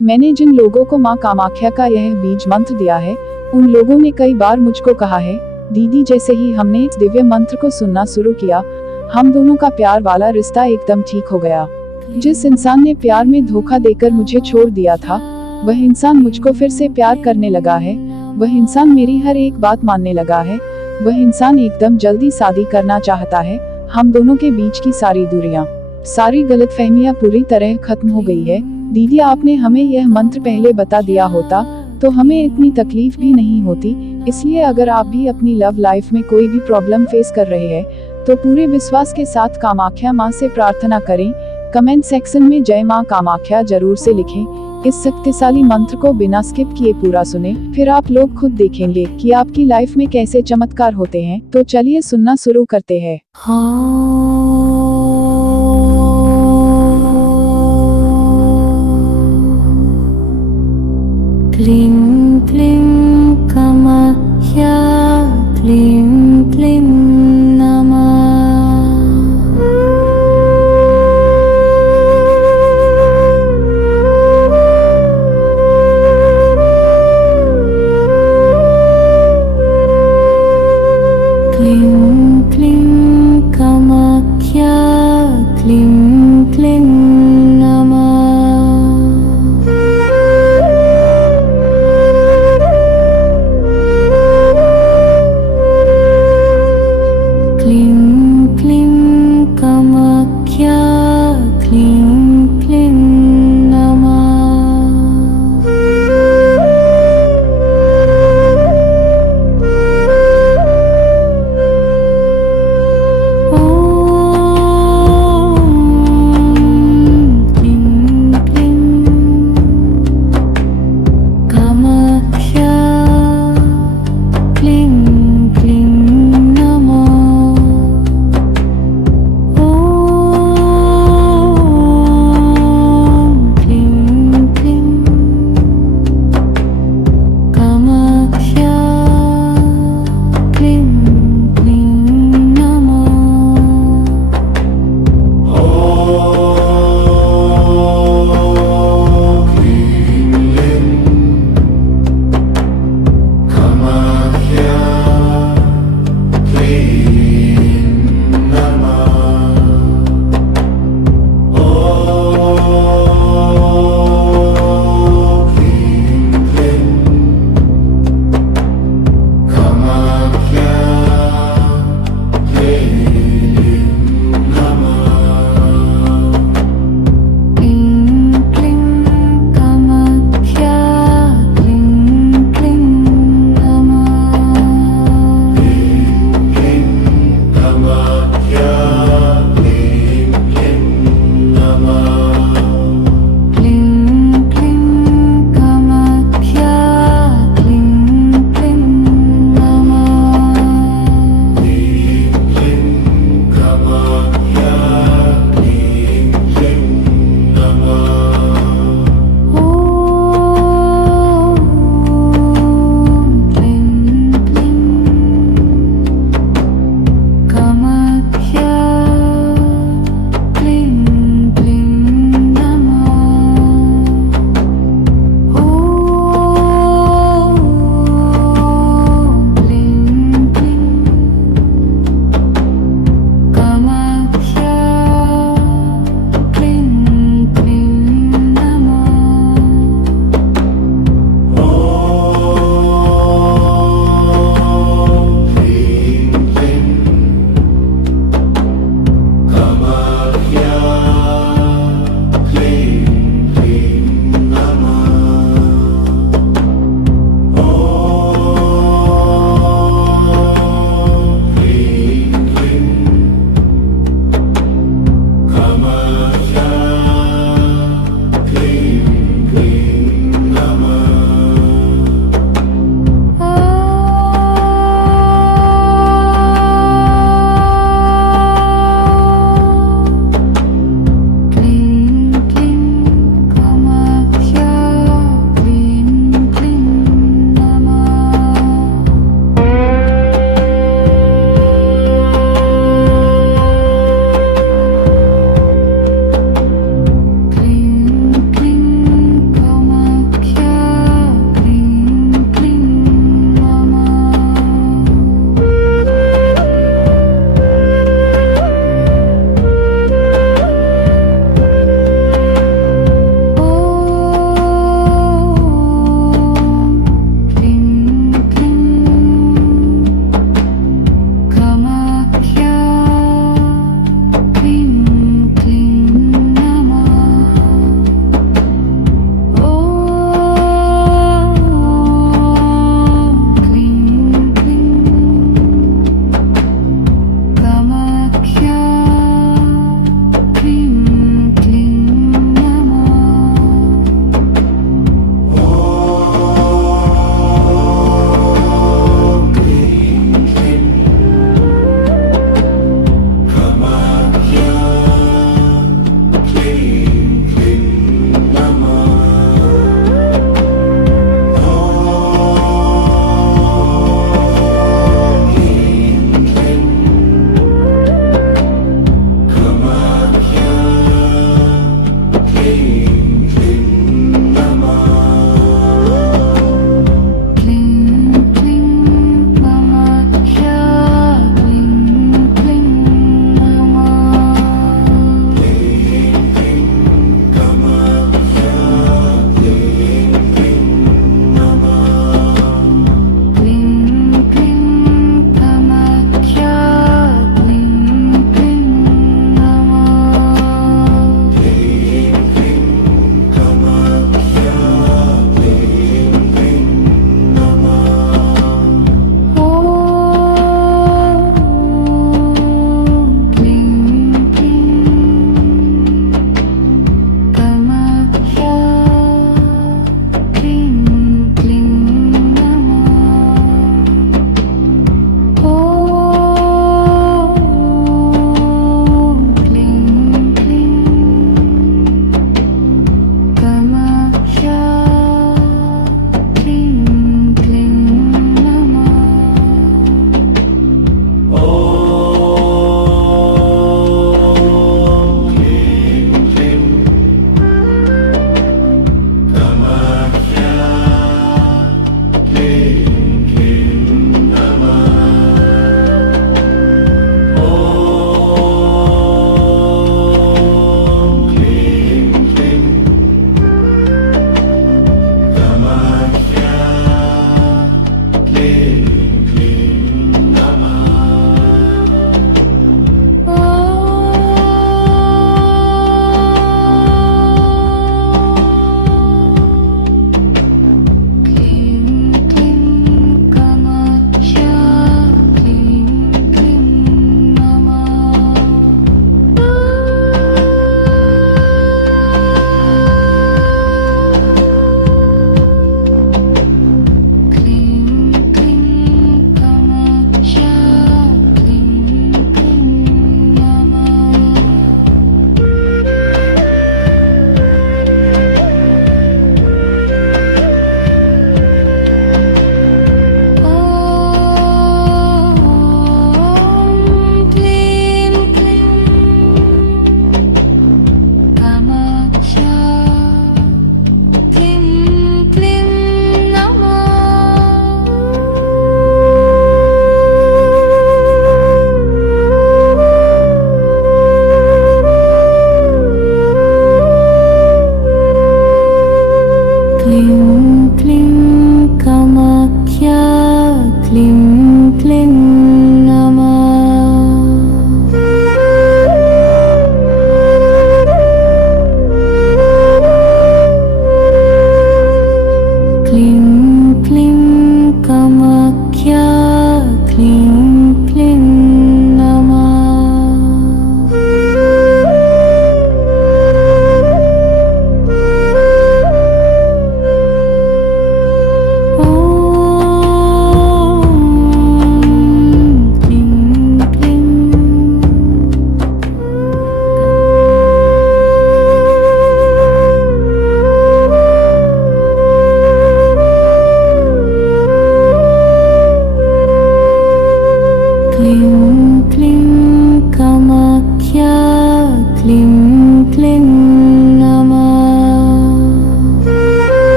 मैंने जिन लोगों को माँ कामाख्या का यह बीज मंत्र दिया है, उन लोगों ने कई बार मुझको कहा है, दीदी जैसे ही हमने इस दिव्य मंत्र को सुनना शुरू किया, हम दोनों का प्यार वाला रिश्ता एकदम ठीक हो गया। जिस इंसान ने प्यार में धोखा देकर मुझे छोड़ दिया था, वह इंसान मुझको फिर से प्यार करने लगा है। वह इंसान मेरी हर एक बात मानने लगा है। वह इंसान एकदम जल्दी शादी करना चाहता है। हम दोनों के बीच की सारी दूरियां, सारी गलतफहमियां पूरी तरह खत्म हो गई है। दीदी आपने हमें यह मंत्र पहले बता दिया होता तो हमें इतनी तकलीफ भी नहीं होती। इसलिए अगर आप भी अपनी लव लाइफ में कोई भी प्रॉब्लम फेस कर रहे हैं तो पूरे विश्वास के साथ कामाख्या माँ से प्रार्थना करें। कमेंट सेक्शन में जय माँ कामाख्या जरूर से लिखें। इस शक्तिशाली मंत्र को बिना स्किप किए पूरा सुने, फिर आप लोग खुद देखेंगे कि आपकी लाइफ में कैसे चमत्कार होते हैं। तो चलिए सुनना शुरू करते हैं। क्लीं क्लीं कामाख्या